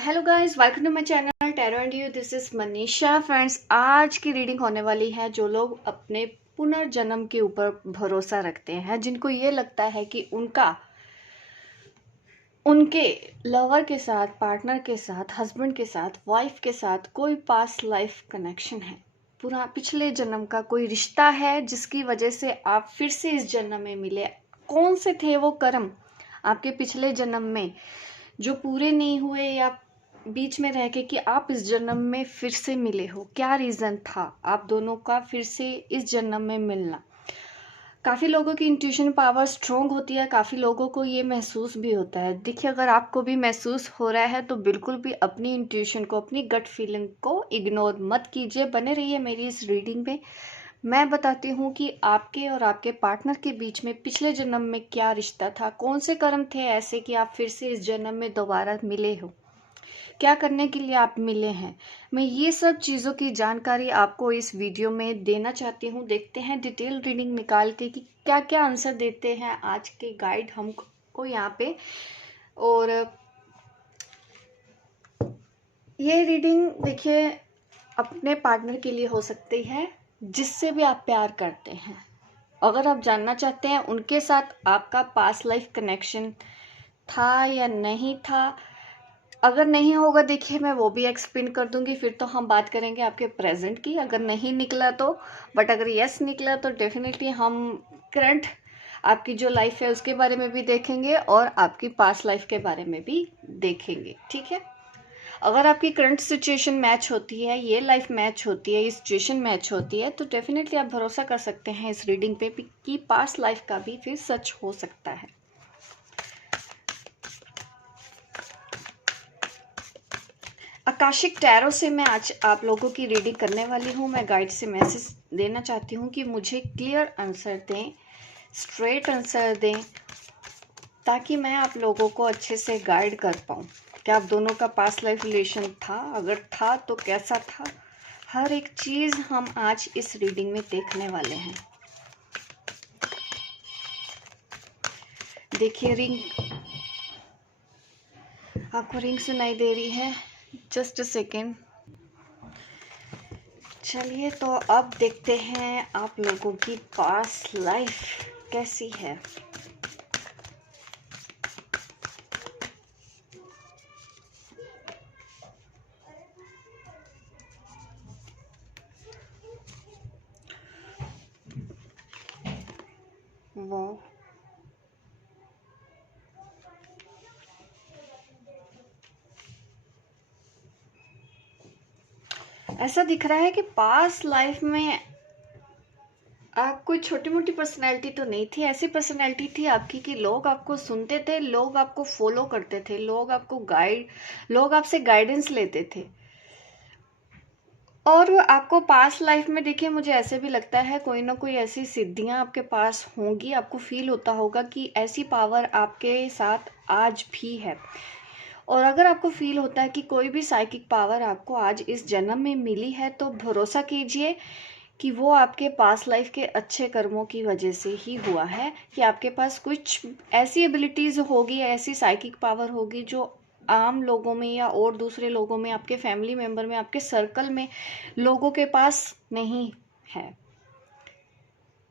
Hello guys, welcome to my channel tarot and you. This is Manisha. Friends, आज की reading होने वाली है जो लोग अपने पुनर्जन्म के ऊपर भरोसा रखते हैं, जिनको ये लगता है कि उनके लवर के साथ, पार्टनर के साथ, हस्बैंड के साथ, वाइफ के साथ कोई पास्ट लाइफ कनेक्शन है, पूरा पिछले जन्म का कोई रिश्ता है जिसकी वजह से आप फिर से इस जन्म में मिले। कौन से थे वो कर्म आपके पिछले जन्म में जो पूरे नहीं हुए, या बीच में रह के कि आप इस जन्म में फिर से मिले हो? क्या रीज़न था आप दोनों का फिर से इस जन्म में मिलना? काफ़ी लोगों की इंट्यूशन पावर स्ट्रोंग होती है, काफ़ी लोगों को ये महसूस भी होता है। देखिए, अगर आपको भी महसूस हो रहा है तो बिल्कुल भी अपनी इंट्यूशन को, अपनी गट फीलिंग को इग्नोर मत कीजिए। बने रहिए मेरी इस रीडिंग में। मैं बताती हूँ कि आपके और आपके पार्टनर के बीच में पिछले जन्म में क्या रिश्ता था, कौन से कर्म थे ऐसे कि आप फिर से इस जन्म में दोबारा मिले हो, क्या करने के लिए आप मिले हैं। मैं ये सब चीज़ों की जानकारी आपको इस वीडियो में देना चाहती हूँ। देखते हैं डिटेल रीडिंग निकाल के कि क्या क्या आंसर देते हैं आज के गाइड हमको यहाँ पे। और ये रीडिंग देखिए अपने पार्टनर के लिए हो सकती है जिससे भी आप प्यार करते हैं। अगर आप जानना चाहते हैं उनके साथ आपका पास्ट लाइफ कनेक्शन था या नहीं था, अगर नहीं होगा देखिए मैं वो भी एक्सप्लेन कर दूंगी, फिर तो हम बात करेंगे आपके प्रेजेंट की। अगर नहीं निकला तो, बट अगर यस निकला तो डेफिनेटली हम करंट आपकी जो लाइफ है उसके बारे में भी देखेंगे और आपकी पास्ट लाइफ के बारे में भी देखेंगे। ठीक है, अगर आपकी करंट सिचुएशन मैच होती है, ये लाइफ मैच होती है, ये सिचुएशन मैच होती है, तो डेफिनेटली आप भरोसा कर सकते हैं इस रीडिंग पे कि पास्ट लाइफ का भी फिर सच हो सकता है। आकाशिक टैरो से मैं आज आप लोगों की रीडिंग करने वाली हूँ। मैं गाइड से मैसेज देना चाहती हूँ कि मुझे क्लियर आंसर दें, स्ट्रेट आंसर दें, ताकि मैं आप लोगों को अच्छे से गाइड कर पाऊँ। क्या आप दोनों का पास्ट लाइफ रिलेशन था? अगर था तो कैसा था? हर एक चीज़ हम आज इस रीडिंग में देखने वाले हैं। देखिए रिंग, आपको रिंग सुनाई दे रही है? Just a second. चलिए, तो अब देखते हैं आप लोगों की पास्ट लाइफ कैसी है। वो ऐसा दिख रहा है कि पास्ट लाइफ में आप कोई छोटी मोटी पर्सनैलिटी तो नहीं थी, ऐसी पर्सनैलिटी थी आपकी कि लोग आपको सुनते थे, लोग आपको फॉलो करते थे, लोग आपसे गाइडेंस लेते थे। और आपको पास्ट लाइफ में देखिए, मुझे ऐसे भी लगता है कोई ना कोई ऐसी सिद्धियां आपके पास होंगी, आपको फील होता होगा कि ऐसी पावर आपके साथ आज भी है। और अगर आपको फील होता है कि कोई भी साइकिक पावर आपको आज इस जन्म में मिली है, तो भरोसा कीजिए कि वो आपके पास्ट लाइफ के अच्छे कर्मों की वजह से ही हुआ है। कि आपके पास कुछ ऐसी एबिलिटीज होगी, ऐसी साइकिक पावर होगी जो आम लोगों में या और दूसरे लोगों में, आपके फैमिली मेंबर में, आपके सर्कल में लोगों के पास नहीं है।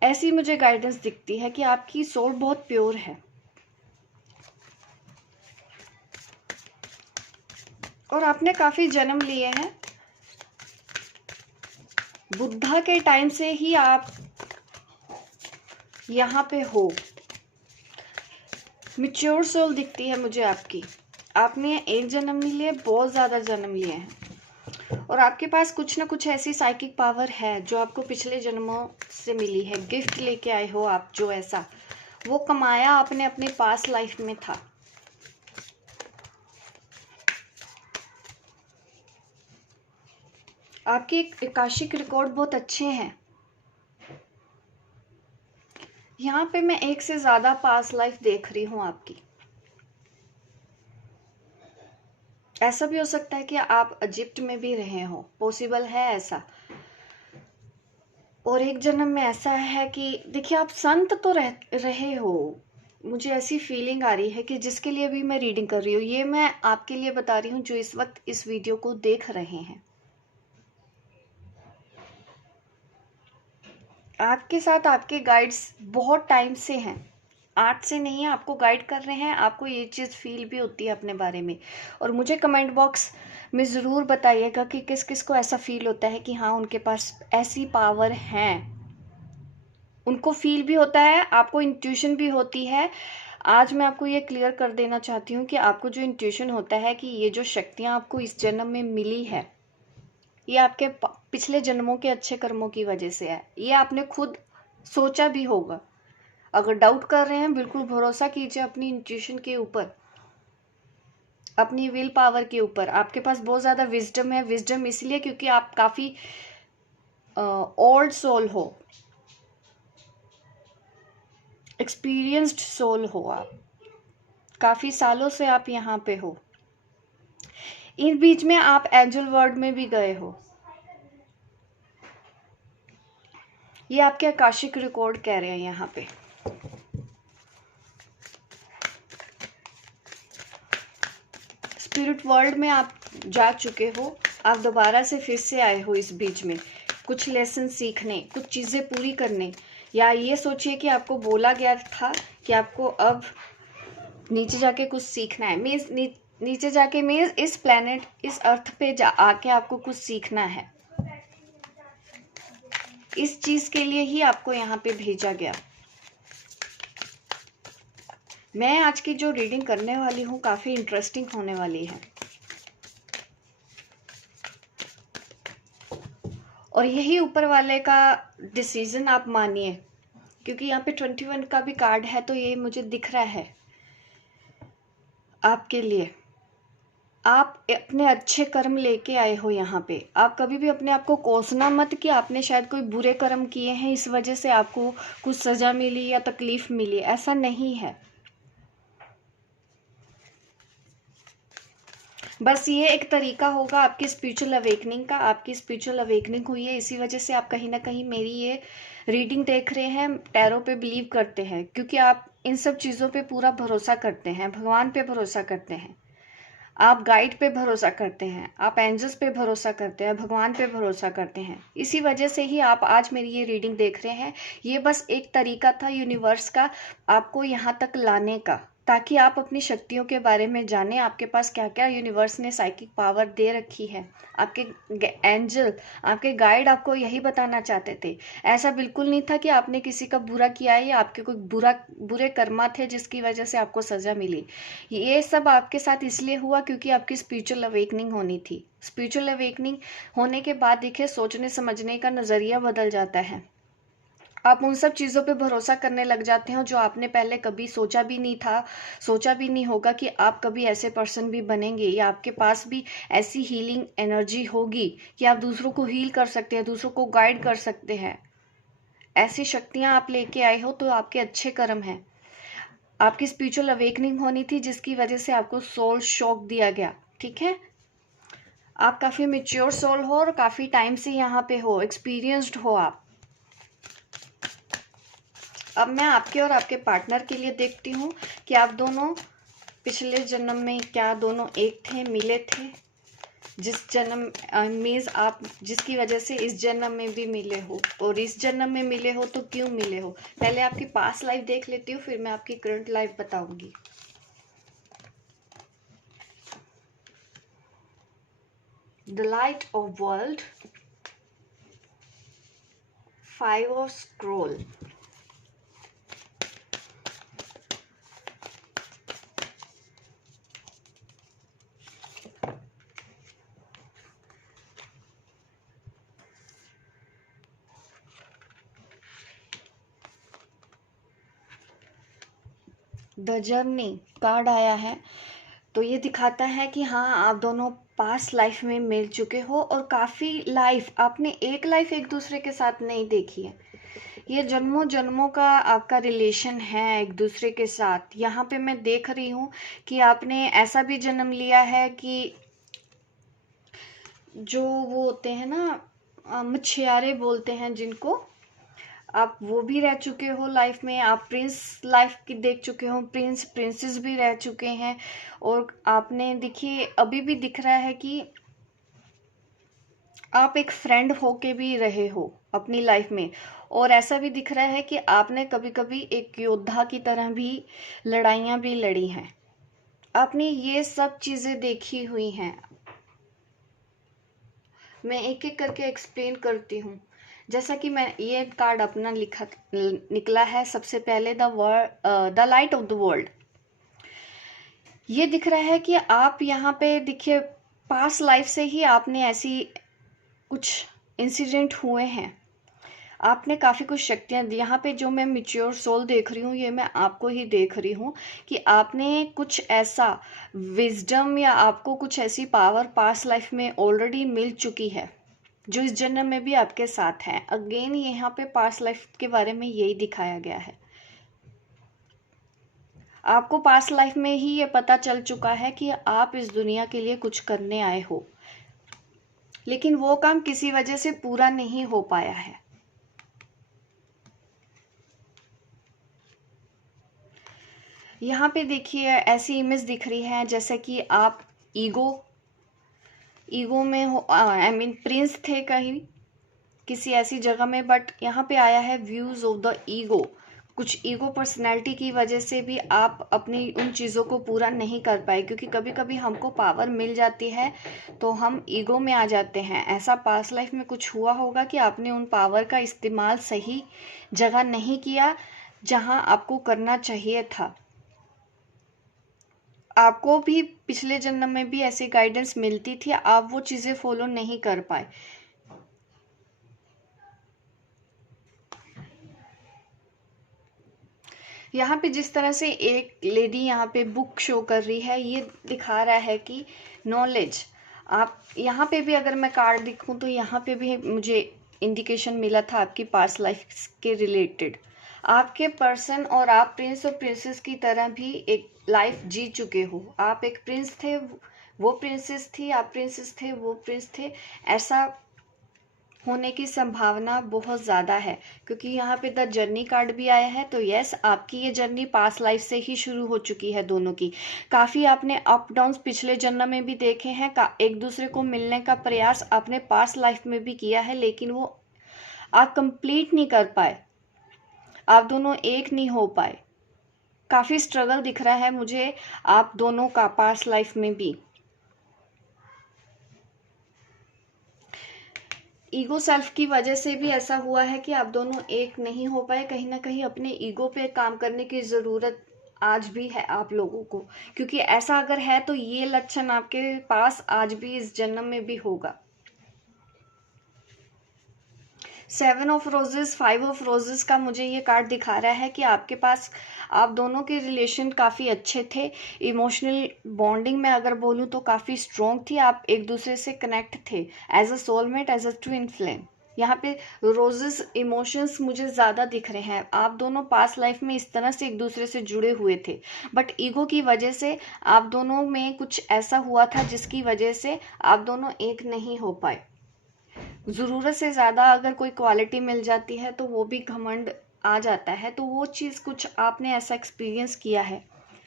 ऐसी मुझे गाइडेंस दिखती है कि आपकी सोल बहुत प्योर है। और आपने काफी जन्म लिए हैं। बुद्धा के टाइम से ही आप यहाँ पे हो। मिच्योर सोल दिखती है मुझे आपकी। आपने एक जन्म नहीं लिए, बहुत ज़्यादा जन्म लिए हैं। और आपके पास कुछ ना कुछ ऐसी साइकिक पावर है जो आपको पिछले जन्मों से मिली है। गिफ्ट लेके आए हो आप, जो ऐसा वो कमाया आपने अपने पास्ट लाइफ में था। आपके आकाशिक रिकॉर्ड बहुत अच्छे हैं। यहाँ पे मैं एक से ज़्यादा पास्ट लाइफ देख रही हूँ आपकी। ऐसा भी हो सकता है कि आप इजिप्ट में भी रहे हो, पॉसिबल है ऐसा। और एक जन्म में ऐसा है कि देखिए आप संत तो रहे हो, मुझे ऐसी फीलिंग आ रही है कि जिसके लिए भी मैं रीडिंग कर रही हूँ, ये मैं आपके लिए बता रही हूँ जो इस वक्त इस वीडियो को देख रहे हैं। आपके साथ आपके गाइड्स बहुत टाइम से हैं, आज से नहीं है, आपको गाइड कर रहे हैं। आपको ये चीज़ फील भी होती है अपने बारे में। और मुझे कमेंट बॉक्स में ज़रूर बताइएगा कि किस किस को ऐसा फील होता है कि हाँ उनके पास ऐसी पावर हैं। उनको फील भी होता है, आपको इंट्यूशन भी होती है। आज मैं आपको ये क्लियर कर देना चाहती हूँ कि आपको जो इंट्यूशन होता है कि ये जो शक्तियाँ आपको इस जन्म में मिली है, ये आपके पिछले जन्मों के अच्छे कर्मों की वजह से है। ये आपने खुद सोचा भी होगा। अगर डाउट कर रहे हैं, बिल्कुल भरोसा कीजिए अपनी इंट्यूशन के ऊपर, अपनी विल पावर के ऊपर। आपके पास बहुत ज़्यादा विजडम है। विजडम इसलिए क्योंकि आप काफ़ी ओल्ड सोल हो, एक्सपीरियंस्ड सोल हो, आप काफ़ी सालों से आप यहाँ पे हो। इन बीच में आप एंजल वर्ल्ड में भी गए हो। ये आपके आकाशिक रिकॉर्ड कह रहे हैं यहाँ पे। स्पिरिट वर्ल्ड में आप जा चुके हो, आप दोबारा से फिर से आए हो इस बीच में कुछ लेसन सीखने, कुछ चीज़ें पूरी करने। या ये सोचिए कि आपको बोला गया था कि आपको अब नीचे जाके कुछ सीखना है। मीन्स नीचे जाके मीन्स इस प्लेनेट, इस अर्थ पे आके आपको कुछ सीखना है। इस चीज़ के लिए ही आपको यहाँ पे भेजा गया। मैं आज की जो रीडिंग करने वाली हूँ काफ़ी इंटरेस्टिंग होने वाली है। और यही ऊपर वाले का डिसीजन आप मानिए, क्योंकि यहाँ पे 21 का भी कार्ड है, तो ये मुझे दिख रहा है आपके लिए। आप अपने अच्छे कर्म लेके आए हो यहाँ पे। आप कभी भी अपने आप को कोसना मत कि आपने शायद कोई बुरे कर्म किए हैं, इस वजह से आपको कुछ सज़ा मिली या तकलीफ मिली। ऐसा नहीं है। बस ये एक तरीका होगा आपकी स्पिरिचुअल अवेकनिंग का। आपकी स्पिरिचुअल अवेकनिंग हुई है, इसी वजह से आप कहीं ना कहीं मेरी ये रीडिंग देख रहे हैं, टैरो पे बिलीव करते हैं, क्योंकि आप इन सब चीज़ों पे पूरा भरोसा करते हैं। भगवान पे भरोसा करते हैं, आप गाइड पे भरोसा करते हैं, आप एंजल्स पे भरोसा करते हैं, भगवान पे भरोसा करते हैं। इसी वजह से ही आप आज मेरी ये रीडिंग देख रहे हैं। ये बस एक तरीका था यूनिवर्स का आपको यहाँ तक लाने का, ताकि आप अपनी शक्तियों के बारे में जानें। आपके पास क्या क्या यूनिवर्स ने साइकिक पावर दे रखी है। आपके एंजल, आपके गाइड आपको यही बताना चाहते थे। ऐसा बिल्कुल नहीं था कि आपने किसी का बुरा किया है या आपके कोई बुरे कर्मा थे जिसकी वजह से आपको सज़ा मिली। ये सब आपके साथ इसलिए हुआ क्योंकि आपकी स्पिरिचुअल अवेकनिंग होनी थी। स्पिरिचुअल अवेकनिंग होने के बाद देखिए सोचने समझने का नज़रिया बदल जाता है। आप उन सब चीज़ों पे भरोसा करने लग जाते हो जो आपने पहले कभी सोचा भी नहीं था, सोचा भी नहीं होगा कि आप कभी ऐसे पर्सन भी बनेंगे, या आपके पास भी ऐसी हीलिंग एनर्जी होगी कि आप दूसरों को हील कर सकते हैं, दूसरों को गाइड कर सकते हैं। ऐसी शक्तियाँ आप लेके आए हो तो आपके अच्छे कर्म हैं। आपकी स्पिरिचुअल अवेकनिंग होनी थी जिसकी वजह से आपको सोल शॉक दिया गया। ठीक है, आप काफ़ी मेच्योर सोल हो और काफ़ी टाइम से यहाँ पे हो, एक्सपीरियंस्ड हो आप। अब मैं आपके और आपके पार्टनर के लिए देखती हूँ कि आप दोनों पिछले जन्म में क्या दोनों एक थे, मिले थे। जिस जन्म मीन्स आप जिसकी वजह से इस जन्म में भी मिले हो, और इस जन्म में मिले हो तो क्यों मिले हो। पहले आपकी पास्ट लाइफ देख लेती हूँ, फिर मैं आपकी करंट लाइफ बताऊंगी। The light of world, 5 of scroll, the journey card आया है। तो ये दिखाता है कि हाँ आप दोनों पास्ट लाइफ में मिल चुके हो, और काफ़ी लाइफ आपने एक लाइफ एक दूसरे के साथ नहीं देखी है। ये जन्मों जन्मों का आपका रिलेशन है एक दूसरे के साथ। यहाँ पे मैं देख रही हूँ कि आपने ऐसा भी जन्म लिया है कि जो वो होते हैं ना, मछुआरे बोलते हैं जिनको, आप वो भी रह चुके हो लाइफ में, आप प्रिंस लाइफ की देख चुके हो, प्रिंस प्रिंसेस भी रह चुके हैं। और आपने देखिए अभी भी दिख रहा है कि आप एक फ्रेंड होके भी रहे हो अपनी लाइफ में। और ऐसा भी दिख रहा है कि आपने कभी कभी एक योद्धा की तरह भी लड़ाइयाँ भी लड़ी हैं। आपने ये सब चीज़ें देखी हुई हैं। मैं एक एक करके एक्सप्लेन करती हूँ। जैसा कि मैं ये कार्ड अपना लिखा निकला है, सबसे पहले the light of the world. ये दिख रहा है कि आप यहाँ पे देखिए पास्ट लाइफ से ही आपने ऐसी कुछ इंसिडेंट हुए हैं, आपने काफ़ी कुछ शक्तियाँ दी। यहाँ पे जो मैं मैच्योर सोल देख रही हूँ, ये मैं आपको ही देख रही हूँ कि आपने कुछ ऐसा विजडम या आपको कुछ ऐसी पावर पास्ट लाइफ में ऑलरेडी मिल चुकी है जो इस जन्म में भी आपके साथ है। अगेन यहाँ पे पास्ट लाइफ के बारे में यही दिखाया गया है। आपको पास्ट लाइफ में ही ये पता चल चुका है कि आप इस दुनिया के लिए कुछ करने आए हो, लेकिन वो काम किसी वजह से पूरा नहीं हो पाया है। यहाँ पे देखिए ऐसी इमेज दिख रही है जैसे कि आप ईगो में हो, आई मीन प्रिंस थे कहीं किसी ऐसी जगह में, बट यहाँ पे आया है व्यूज ऑफ द ईगो। कुछ ईगो पर्सनैलिटी की वजह से भी आप अपनी उन चीज़ों को पूरा नहीं कर पाए, क्योंकि कभी कभी हमको पावर मिल जाती है तो हम ईगो में आ जाते हैं। ऐसा पास्ट लाइफ में कुछ हुआ होगा कि आपने उन पावर का इस्तेमाल सही जगह नहीं किया जहाँ आपको करना चाहिए था। आपको भी पिछले जन्म में भी ऐसी गाइडेंस मिलती थी, आप वो चीज़ें फॉलो नहीं कर पाए। यहाँ पे जिस तरह से एक लेडी यहाँ पे बुक शो कर रही है, ये दिखा रहा है कि नॉलेज। आप यहाँ पे भी अगर मैं कार्ड दिखूँ तो यहाँ पे भी मुझे इंडिकेशन मिला था आपकी पास्ट लाइफ के रिलेटेड। आपके पर्सन और आप प्रिंस और प्रिंसेस की तरह भी एक लाइफ जी चुके हो। आप एक प्रिंस थे, वो प्रिंसेस थी, आप प्रिंसेस थे, वो प्रिंस थे। ऐसा होने की संभावना बहुत ज़्यादा है, क्योंकि यहाँ पे द जर्नी कार्ड भी आया है। तो यस, आपकी ये जर्नी पास्ट लाइफ से ही शुरू हो चुकी है दोनों की। काफ़ी आपने अप डाउन्स पिछले जन्म में भी देखे हैं, एक दूसरे को मिलने का प्रयास आपने पास्ट लाइफ में भी किया है, लेकिन वो आप कंप्लीट नहीं कर पाए, आप दोनों एक नहीं हो पाए। काफ़ी स्ट्रगल दिख रहा है मुझे आप दोनों का पास्ट लाइफ में भी। ईगो सेल्फ की वजह से भी ऐसा हुआ है कि आप दोनों एक नहीं हो पाए। कहीं ना कहीं अपने ईगो पे काम करने की ज़रूरत आज भी है आप लोगों को, क्योंकि ऐसा अगर है तो ये लक्षण आपके पास आज भी इस जन्म में भी होगा। 7 ऑफ रोजेस, 5 ऑफ रोजेस का मुझे ये कार्ड दिखा रहा है कि आपके पास आप दोनों के रिलेशन काफ़ी अच्छे थे। इमोशनल बॉन्डिंग में अगर बोलूँ तो काफ़ी स्ट्रॉन्ग थी, आप एक दूसरे से कनेक्ट थे as a soulmate, as a twin flame. यहाँ पे रोजेस इमोशंस मुझे ज़्यादा दिख रहे हैं। आप दोनों पास्ट लाइफ में इस तरह से एक दूसरे से जुड़े हुए थे, बट ईगो की वजह से आप दोनों में कुछ ऐसा हुआ था जिसकी वजह से आप दोनों एक नहीं हो पाए। ज़रूरत से ज़्यादा अगर कोई क्वालिटी मिल जाती है तो वो भी घमंड आ जाता है। तो वो चीज़ कुछ आपने ऐसा एक्सपीरियंस किया है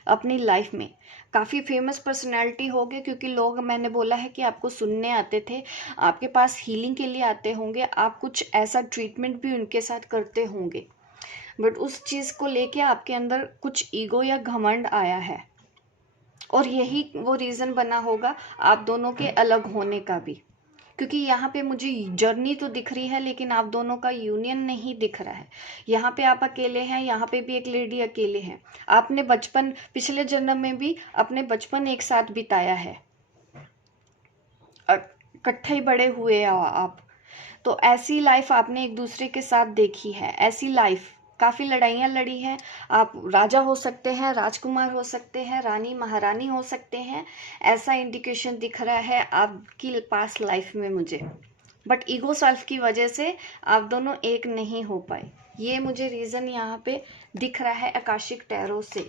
अपनी लाइफ में। काफ़ी फेमस पर्सनैलिटी हो गए, क्योंकि लोग, मैंने बोला है कि आपको सुनने आते थे, आपके पास हीलिंग के लिए आते होंगे, आप कुछ ऐसा ट्रीटमेंट भी उनके साथ करते होंगे, बट उस चीज़ को लेके आपके अंदर कुछ ईगो या घमंड आया है, और यही वो रीज़न बना होगा आप दोनों के अलग होने का भी। क्योंकि यहाँ पे मुझे जर्नी तो दिख रही है, लेकिन आप दोनों का यूनियन नहीं दिख रहा है। यहाँ पे आप अकेले हैं, यहाँ पे भी एक लेडी अकेले हैं। आपने बचपन, पिछले जन्म में भी अपने बचपन एक साथ बिताया है, इकट्ठे ही बड़े हुए आप। तो ऐसी लाइफ आपने एक दूसरे के साथ देखी है, ऐसी लाइफ काफ़ी लड़ाइयाँ लड़ी हैं। आप राजा हो सकते हैं, राजकुमार हो सकते हैं, रानी महारानी हो सकते हैं, ऐसा इंडिकेशन दिख रहा है आपकी पास्ट लाइफ में मुझे। बट ईगो सेल्फ की वजह से आप दोनों एक नहीं हो पाए, ये मुझे रीज़न यहाँ पे दिख रहा है आकाशिक टैरो से।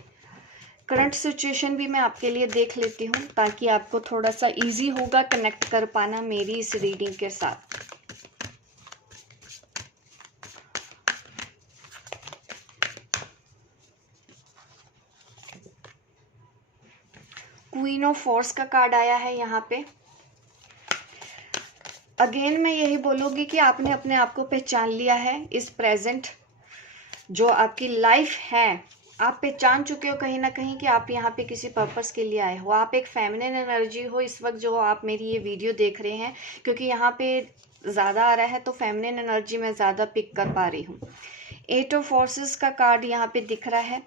करंट सिचुएशन भी मैं आपके लिए देख लेती हूँ, ताकि आपको थोड़ा सा इजी होगा कनेक्ट कर पाना मेरी इस रीडिंग के साथ। क्वीन ऑफ फोर्स का कार्ड आया है यहाँ पे। अगेन मैं यही बोलूँगी कि आपने अपने आप को पहचान लिया है। इस प्रेजेंट जो आपकी लाइफ है आप पहचान चुके हो कहीं ना कहीं कि आप यहाँ पे किसी पर्पस के लिए आए हो। आप एक फेमिनिन एनर्जी हो इस वक्त जो आप मेरी ये वीडियो देख रहे हैं, क्योंकि यहाँ पे ज़्यादा आ रहा है तो फेमिनिन एनर्जी मैं ज़्यादा पिक कर पा रही हूँ। 8 ऑफ फोर्सेस का कार्ड यहाँ पे दिख रहा है।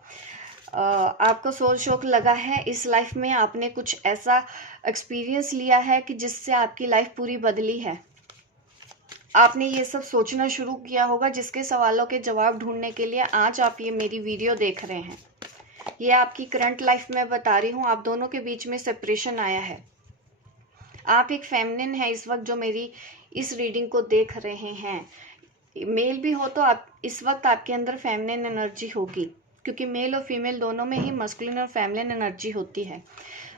आपको सोल शॉक लगा है इस लाइफ में, आपने कुछ ऐसा एक्सपीरियंस लिया है कि जिससे आपकी लाइफ पूरी बदली है। आपने ये सब सोचना शुरू किया होगा जिसके सवालों के जवाब ढूंढने के लिए आज आप ये मेरी वीडियो देख रहे हैं। ये आपकी करंट लाइफ में बता रही हूँ, आप दोनों के बीच में सेपरेशन आया है। आप एक फेमिनिन है इस वक्त जो मेरी इस रीडिंग को देख रहे हैं। मेल भी हो तो आप इस वक्त आपके अंदर फेमिनिन एनर्जी होगी, क्योंकि मेल और फीमेल दोनों में ही मस्कुलिन और फेमिनिन एनर्जी होती है।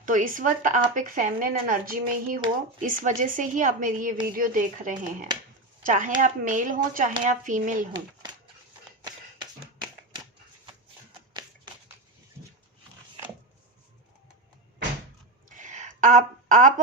तो इस वक्त आप एक फेमिनिन एनर्जी में ही हो, इस वजह से ही आप मेरी ये वीडियो देख रहे हैं, चाहे आप मेल हो चाहे आप फीमेल हो। आप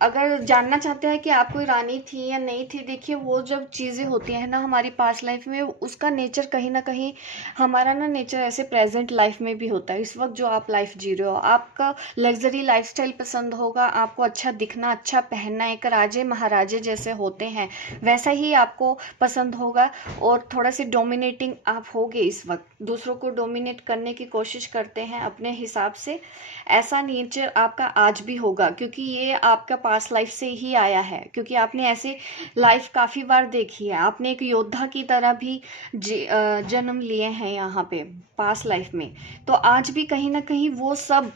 अगर जानना चाहते हैं कि आप कोई रानी थी या नहीं थी, देखिए वो जब चीज़ें होती हैं ना हमारी पास्ट लाइफ में, उसका नेचर कहीं ना कहीं हमारा ना नेचर ऐसे प्रेजेंट लाइफ में भी होता है। इस वक्त जो आप लाइफ जी रहे हो, आपका लग्जरी लाइफस्टाइल पसंद होगा, आपको अच्छा दिखना, अच्छा पहनना, एक राजे महाराजे जैसे होते हैं वैसा ही आपको पसंद होगा, और थोड़ा सी डोमिनेटिंग आप होगे इस वक्त, दूसरों को डोमिनेट करने की कोशिश करते हैं अपने हिसाब से। ऐसा नेचर आपका आज भी होगा, क्योंकि ये आपका पास्ट लाइफ से ही आया है, क्योंकि आपने ऐसे लाइफ काफ़ी बार देखी है। आपने एक योद्धा की तरह भी जन्म लिए हैं यहाँ पे पास्ट लाइफ में, तो आज भी कहीं ना कहीं वो सब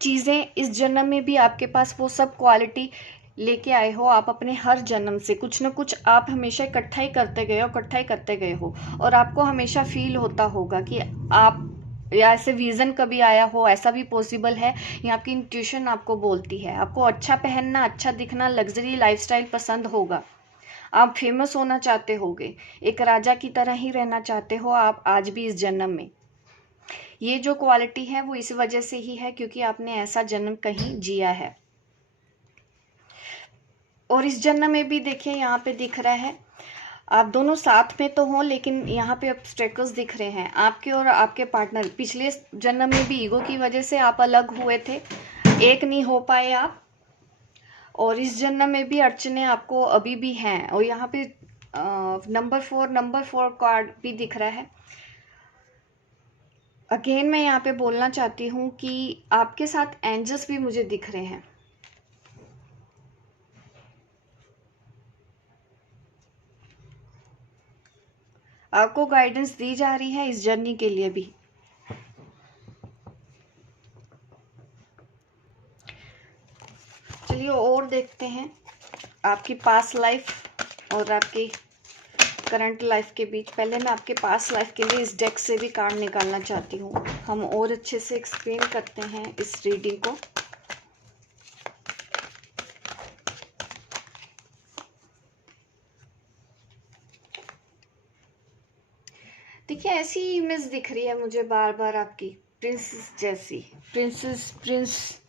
चीज़ें इस जन्म में भी आपके पास वो सब क्वालिटी लेके आए हो। आप अपने हर जन्म से कुछ ना कुछ आप हमेशा इकट्ठा ही करते गए हो, इकट्ठा ही करते गए हो, और आपको हमेशा फील होता होगा कि आप, या ऐसे विज़न कभी आया हो, ऐसा भी पॉसिबल है, या आपकी इंट्यूशन आपको बोलती है। आपको अच्छा पहनना, अच्छा दिखना, लग्जरी लाइफस्टाइल पसंद होगा, आप फेमस होना चाहते होगे, एक राजा की तरह ही रहना चाहते हो आप आज भी इस जन्म में। ये जो क्वालिटी है वो इस वजह से ही है क्योंकि आपने ऐसा जन्म कहीं जिया है। और इस जन्म में भी देखिए यहाँ पे दिख रहा है आप दोनों साथ में तो हो, लेकिन यहाँ पे ऑब्स्टेकल्स दिख रहे हैं आपके और आपके पार्टनर। पिछले जन्म में भी ईगो की वजह से आप अलग हुए थे, एक नहीं हो पाए आप, और इस जन्म में भी अड़चने आपको अभी भी हैं। और यहाँ पे नंबर 4 कार्ड भी दिख रहा है। अगेन मैं यहाँ पे बोलना चाहती हूँ कि आपके साथ एंजल्स भी मुझे दिख रहे हैं। आपको गाइडेंस दी जा रही है इस जर्नी के लिए भी। चलिए और देखते हैं आपकी पास्ट लाइफ और आपकी करंट लाइफ के बीच। पहले मैं आपके पास्ट लाइफ के लिए इस डेक से भी कार्ड निकालना चाहती हूँ, हम और अच्छे से एक्सप्लेन करते हैं इस रीडिंग को। देखिए ऐसी इमेज दिख रही है मुझे बार बार आपकी, प्रिंसेस जैसी, प्रिंस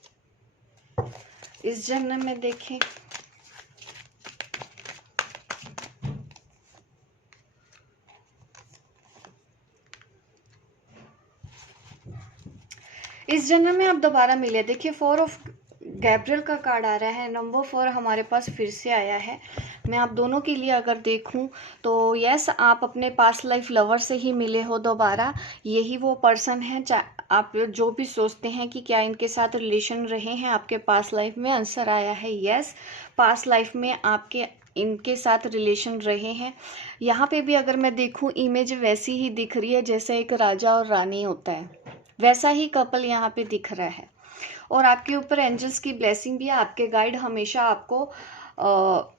इस जन्म में देखें। इस जन्म में आप दोबारा मिले। देखिए 4 ऑफ गैब्रियल का कार्ड आ रहा है, नंबर 4 हमारे पास फिर से आया है। मैं आप दोनों के लिए अगर देखूं तो यस, आप अपने पास्ट लाइफ लवर से ही मिले हो दोबारा। यही वो पर्सन है, आप जो भी सोचते हैं कि क्या इनके साथ रिलेशन रहे हैं आपके पास्ट लाइफ में, आंसर आया है यस। पास्ट लाइफ में आपके इनके साथ रिलेशन रहे हैं। यहाँ पे भी अगर मैं देखूं इमेज वैसी ही दिख रही है जैसे एक राजा और रानी होता है, वैसा ही कपल यहाँ पे दिख रहा है। और आपके ऊपर एंजल्स की ब्लेसिंग भी है, आपके गाइड हमेशा आपको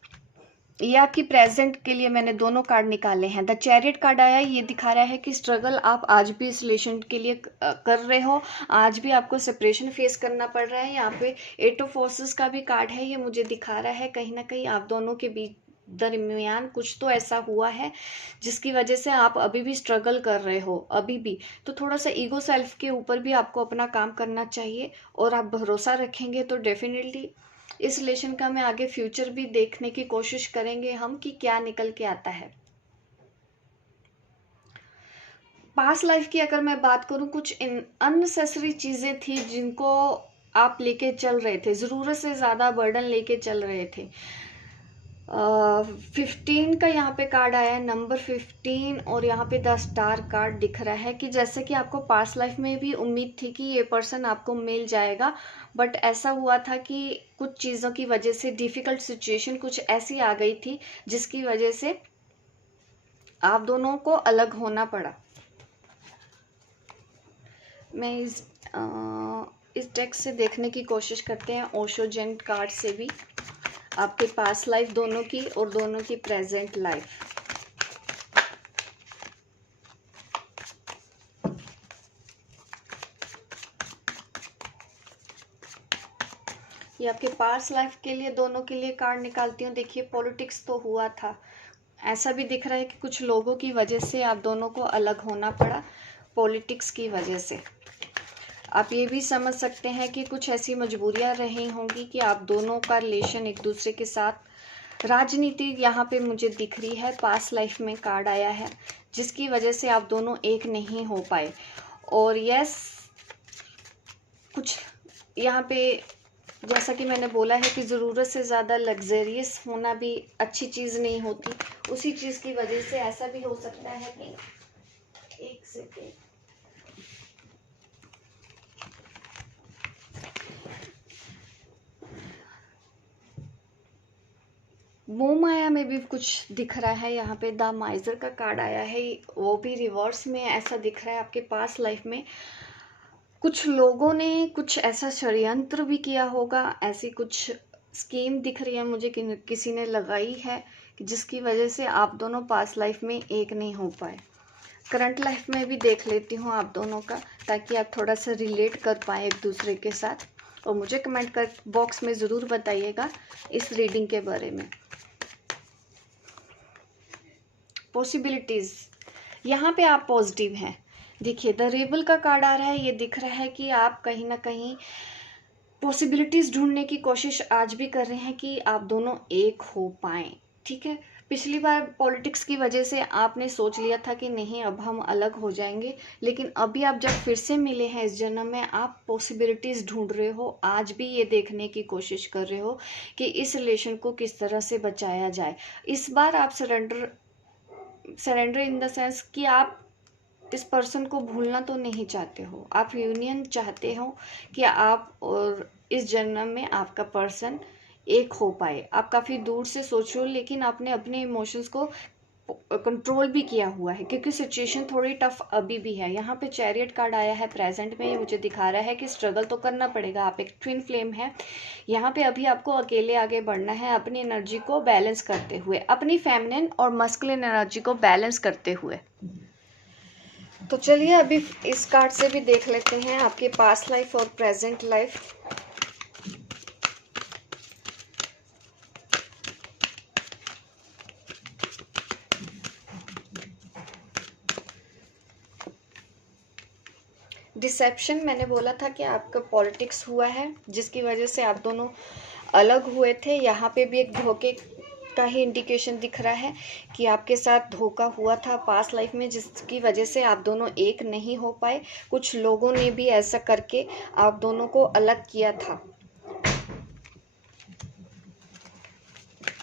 ये आपकी प्रेजेंट के लिए मैंने दोनों कार्ड निकाले हैं। द चैरियट कार्ड आया, ये दिखा रहा है कि स्ट्रगल आप आज भी इस रिलेशन के लिए कर रहे हो, आज भी आपको सेपरेशन फेस करना पड़ रहा है। यहाँ पे 8 ऑफ फोर्सेस का भी कार्ड है, ये मुझे दिखा रहा है कहीं ना कहीं आप दोनों के बीच दरमियान कुछ तो ऐसा हुआ है जिसकी वजह से आप अभी भी स्ट्रगल कर रहे हो अभी भी, तो थोड़ा सा ईगो सेल्फ के ऊपर भी आपको अपना काम करना चाहिए। और आप भरोसा रखेंगे तो डेफिनेटली इस रिलेशन का में आगे फ्यूचर भी देखने की कोशिश करेंगे हम कि क्या निकल के आता है। पास्ट लाइफ की अगर मैं बात करूं, कुछ अननेसेसरी चीज़ें थी जिनको आप लेके चल रहे थे, ज़रूरत से ज़्यादा बर्डन लेके चल रहे थे। 15 का यहाँ पे कार्ड आया है, नंबर 15, और यहाँ पे 10 स्टार कार्ड दिख रहा है कि जैसे कि आपको पास्ट लाइफ में भी उम्मीद थी कि ये पर्सन आपको मिल जाएगा, बट ऐसा हुआ था कि कुछ चीज़ों की वजह से डिफ़िकल्ट सिचुएशन कुछ ऐसी आ गई थी जिसकी वजह से आप दोनों को अलग होना पड़ा। मैं इस टेक्स्ट से देखने की कोशिश करते हैं, ओशो जेंट कार्ड से भी, आपके पास्ट लाइफ दोनों की और दोनों की प्रेजेंट लाइफ। ये आपके पास्ट लाइफ के लिए दोनों के लिए कार्ड निकालती हूँ। देखिए, पॉलिटिक्स तो हुआ था, ऐसा भी दिख रहा है कि कुछ लोगों की वजह से आप दोनों को अलग होना पड़ा, पॉलिटिक्स की वजह से। आप ये भी समझ सकते हैं कि कुछ ऐसी मजबूरियां रही होंगी कि आप दोनों का रिलेशन एक दूसरे के साथ, राजनीति यहाँ पे मुझे दिख रही है, पास्ट लाइफ में कार्ड आया है जिसकी वजह से आप दोनों एक नहीं हो पाए। और यस, कुछ यहाँ पे जैसा कि मैंने बोला है कि ज़रूरत से ज़्यादा लग्जरियस होना भी अच्छी चीज़ नहीं होती, उसी चीज़ की वजह से ऐसा भी हो सकता है कि एक सेकेंड, मोह माया में भी कुछ दिख रहा है। यहाँ पे द माइजर का कार्ड आया है, वो भी रिवर्स में ऐसा दिख रहा है। आपके पास लाइफ में कुछ लोगों ने कुछ ऐसा षड्यंत्र भी किया होगा, ऐसी कुछ स्कीम दिख रही है मुझे कि किसी ने लगाई है कि जिसकी वजह से आप दोनों पास्ट लाइफ में एक नहीं हो पाए। करंट लाइफ में भी देख लेती हूँ आप दोनों का, ताकि आप थोड़ा सा रिलेट कर पाए एक दूसरे के साथ। और मुझे कमेंट कर बॉक्स में ज़रूर बताइएगा इस रीडिंग के बारे में। पॉसिबिलिटीज़, यहाँ पे आप पॉजिटिव हैं। देखिए, द रेबल का कार्ड आ रहा है, ये दिख रहा है कि आप कहीं ना कहीं पॉसिबिलिटीज़ ढूंढने की कोशिश आज भी कर रहे हैं कि आप दोनों एक हो पाएँ। ठीक है, पिछली बार पॉलिटिक्स की वजह से आपने सोच लिया था कि नहीं अब हम अलग हो जाएंगे, लेकिन अभी आप जब फिर से मिले हैं इस जन्म में, आप पॉसिबिलिटीज़ ढूंढ रहे हो, आज भी ये देखने की कोशिश कर रहे हो कि इस रिलेशन को किस तरह से बचाया जाए। इस बार आप सरेंडर इन द सेंस कि आप इस पर्सन को भूलना तो नहीं चाहते हो, आप यूनियन चाहते हो कि आप और इस जन्म में आपका पर्सन एक हो पाए। आप काफ़ी दूर से सोच रहे हो, लेकिन आपने अपने इमोशंस को कंट्रोल भी किया हुआ है क्योंकि सिचुएशन थोड़ी टफ अभी भी है। यहाँ पे चैरियट कार्ड आया है प्रेजेंट में, ये मुझे दिखा रहा है कि स्ट्रगल तो करना पड़ेगा। आप एक ट्विन फ्लेम है, यहाँ पे अभी आपको अकेले आगे बढ़ना है, अपनी एनर्जी को बैलेंस करते हुए, अपनी फेमिनिन और मस्कुलिन एनर्जी को बैलेंस करते हुए। तो चलिए अभी इस कार्ड से भी देख लेते हैं आपके पास्ट लाइफ और प्रेजेंट लाइफ। डिसेप्शन, मैंने बोला था कि आपका पॉलिटिक्स हुआ है जिसकी वजह से आप दोनों अलग हुए थे। यहाँ पे भी एक धोखे का ही इंडिकेशन दिख रहा है कि आपके साथ धोखा हुआ था पास्ट लाइफ में, जिसकी वजह से आप दोनों एक नहीं हो पाए। कुछ लोगों ने भी ऐसा करके आप दोनों को अलग किया था।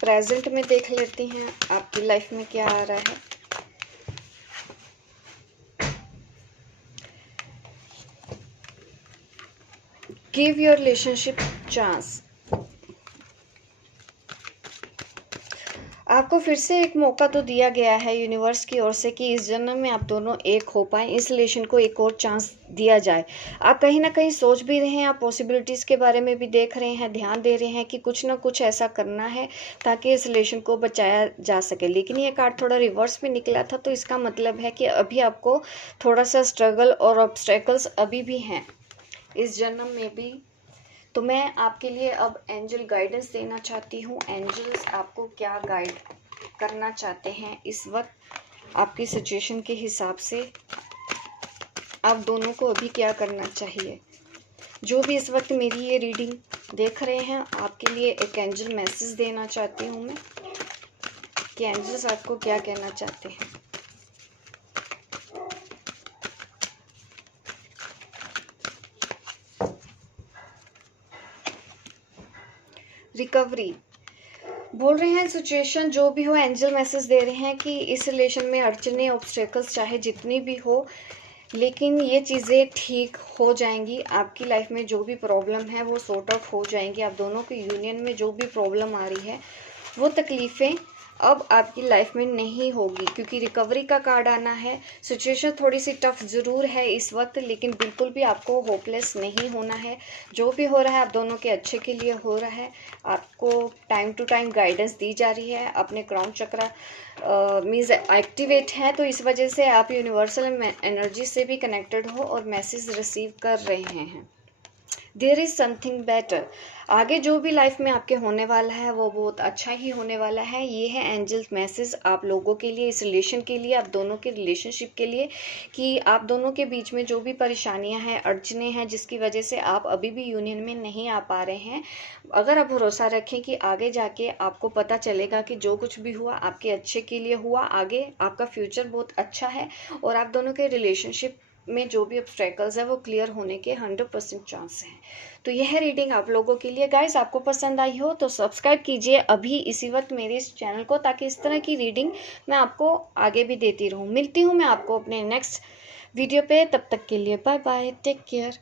प्रेजेंट में देख लेते हैं आपकी लाइफ में क्या आ रहा है। गिव योर रिलेशनशिप चांस, आपको फिर से एक मौका तो दिया गया है यूनिवर्स की ओर से कि इस जन्म में आप दोनों एक हो पाएँ, इस रिलेशन को एक और चांस दिया जाए। आप कहीं ना कहीं सोच भी रहे हैं, आप पॉसिबिलिटीज़ के बारे में भी देख रहे हैं, ध्यान दे रहे हैं कि कुछ ना कुछ ऐसा करना है ताकि इस रिलेशन को बचाया जा सके। लेकिन ये कार्ड थोड़ा रिवर्स में निकला था, तो इसका मतलब है कि अभी आपको थोड़ा सा स्ट्रगल और ऑब्स्टेकल्स अभी भी हैं इस जन्म में भी। तो मैं आपके लिए अब एंजल गाइडेंस देना चाहती हूँ। एंजल्स आपको क्या गाइड करना चाहते हैं इस वक्त आपकी सिचुएशन के हिसाब से, आप दोनों को अभी क्या करना चाहिए। जो भी इस वक्त मेरी ये रीडिंग देख रहे हैं, आपके लिए एक एंजल मैसेज देना चाहती हूँ मैं कि एंजल्स आपको क्या कहना चाहते हैं। रिकवरी बोल रहे हैं, सिचुएशन जो भी हो, एंजल मैसेज दे रहे हैं कि इस रिलेशन में अड़चने ऑब्स्टेकल्स चाहे जितनी भी हो, लेकिन ये चीज़ें ठीक हो जाएंगी। आपकी लाइफ में जो भी प्रॉब्लम है वो सॉर्ट आउट हो जाएंगी। आप दोनों के यूनियन में जो भी प्रॉब्लम आ रही है, वो तकलीफ़ें अब आपकी लाइफ में नहीं होगी, क्योंकि रिकवरी का कार्ड आना है। सिचुएशन थोड़ी सी टफ ज़रूर है इस वक्त, लेकिन बिल्कुल भी आपको होपलेस नहीं होना है। जो भी हो रहा है आप दोनों के अच्छे के लिए हो रहा है। आपको टाइम टू टाइम गाइडेंस दी जा रही है। अपने क्राउन चक्रा मीन्स एक्टिवेट है, तो इस वजह से आप यूनिवर्सल एनर्जी से भी कनेक्टेड हो और मैसेज रिसीव कर रहे हैं। There is something better. आगे जो भी लाइफ में आपके होने वाला है वो बहुत अच्छा ही होने वाला है। ये है एंजल्स मैसेज आप लोगों के लिए, इस रिलेशन के लिए, आप दोनों के रिलेशनशिप के लिए, कि आप दोनों के बीच में जो भी परेशानियां हैं, अड़चने हैं, जिसकी वजह से आप अभी भी यूनियन में नहीं आ पा रहे हैं, अगर आप भरोसा रखें कि आगे जाके आपको पता चलेगा कि जो कुछ भी हुआ आपके अच्छे के लिए हुआ। आगे आपका फ्यूचर बहुत अच्छा है और आप दोनों के रिलेशनशिप में जो भी ऑब्स्टेकल्स है वो क्लियर होने के 100% चांस हैं। तो यह रीडिंग आप लोगों के लिए। गाइस, आपको पसंद आई हो तो सब्सक्राइब कीजिए अभी इसी वक्त मेरे इस चैनल को, ताकि इस तरह की रीडिंग मैं आपको आगे भी देती रहूं। मिलती हूं मैं आपको अपने नेक्स्ट वीडियो पे, तब तक के लिए बाय बाय, टेक केयर।